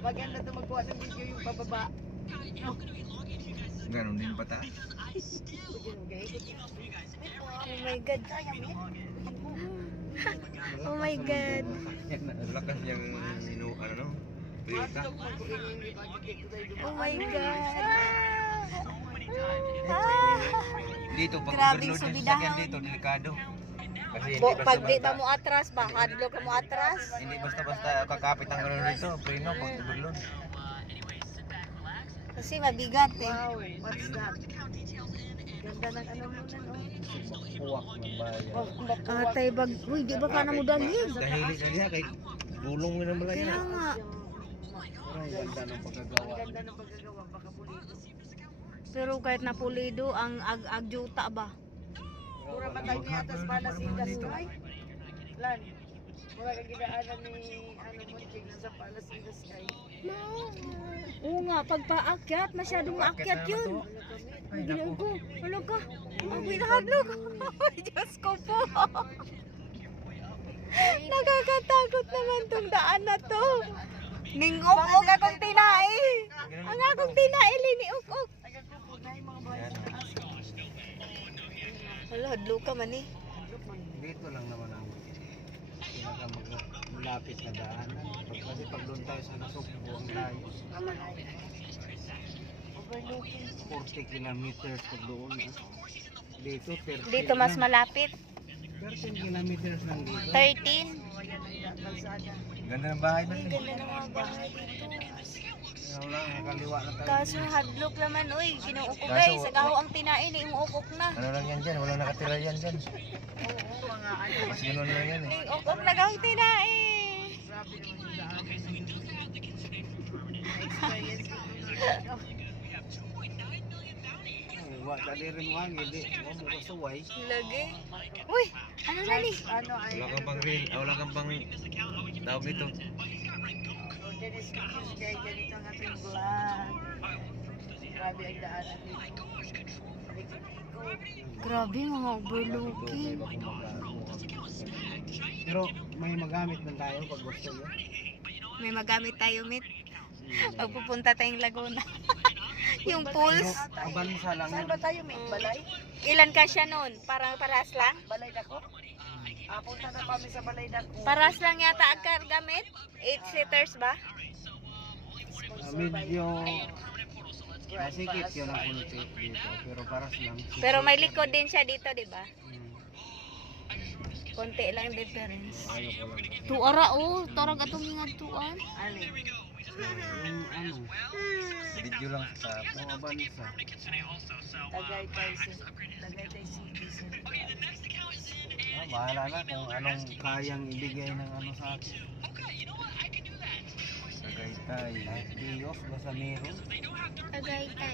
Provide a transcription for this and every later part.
Maganda to magkuha ng video yung pababa. Ganon din pa ta. Oh my God. Oh my God. Lakas yung ano no? Pilita. Oh my God. Dito pag Grabing overload ng subidahan. sasakyan dito, delikado. Kasi hindi Pag di basta-basta. ba mo atras ba? Hadlo ka mo atras? Hindi basta-basta kakapit ang ano dito, preno pag overload. Kasi mabigat eh. Wow, what's that? Ganda ng ano mo na, no? Puwak ng bayan. Atay bag. Uy, di ba ka na mo dalhin? Dahil na niya kay gulong mo na Kaya malaya. nga. Ang ganda ng pagkagawa. Ang ganda ng paggagawa, baka pulido. Pero kahit na pulido, ang agjuta ba? Pura patay niya atas palas indas. Ay, Lan, wala kang ginaanan ni ano mo, Jig, sa palas indas kay. Oo nga, pag paakyat, masyadong maakyat yun. Ay, ginoo ko. Ano ka? Ang pinahadlok. Diyos ko po. Nakakatakot naman tong daan na to. Ning-uk-uk akong tinai. Ang akong tinai, lini-uk-uk. Hala, hadlok ka man eh. Dito lang naman ang pinaka-malapit na daanan. Kasi pag doon tayo sa Nasugbo, ang layo. 40 kilometers pag doon. Dito, 30 Dito mas malapit. 13 kilometers lang dito. 13. Ganda ng bahay Ay, natin. ganda ng mga bahay dito. Wala, kaliwa na tayo. Kaso hadlok naman, uy, ginuukok guys. Sa gaho ang tinain, yung ukok na. Ano lang yan dyan? Wala nakatira yan dyan. Oo, mga ano. Mas ganun lang yan eh. Yung ukok na gaho tinain. Grabe naman yung daan. Experience ko nung Wa, dali rin wang, hindi. Huwag mo kasuway. Lagi. Uy, ano na ni? ano ay Wala kang pang reel, wala kang pang tawag dito. Dennis Pictures kaya ganito ang ating vlog. Grabe ang daanan dito. Grabe mga overlooking. Pero may magamit man tayo pag gusto nyo. May magamit tayo, mit. Pag pupunta tayong Laguna. Yung pools. Abansa lang Saan yun. ba tayo may balay? Ilan ka siya nun? Parang paras lang? Balay dako? Punta na kami sa balay dako. Paras lang yata ang gamit? 8 seaters ba? Medyo masikip yun ang kunti dito. Pero paras lang. Pero may likod din siya dito, di ba? Hmm. Konti lang difference. Ayaw ko lang. Tuara oh, tarag atong ingatuan. Alin? Yung ano, video lang sa mga bansa. Tagaytay City. Bahala na kung anong kayang ibigay ng ano sa akin. Tagaytay. Piyos, basta meron. Tagaytay.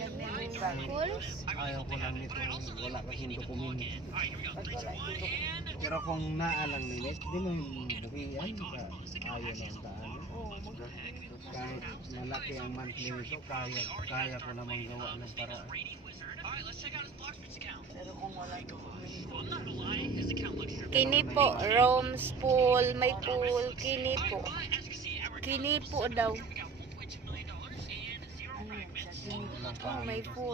Pools? Ayaw ko lang nito, wala kasing dokumento. Pag wala ito. Pero kung naalang nilit, di mo yung buhiyan ka. Ayaw na ang daan. Oo, Kahit malaki ang monthly nito, kaya ko namang gawa ng paraan. pero kung wala ito. Kini po, Rome's pool, may pool, kini po. Kini po daw. Ano yan? Sa Oh, may pool.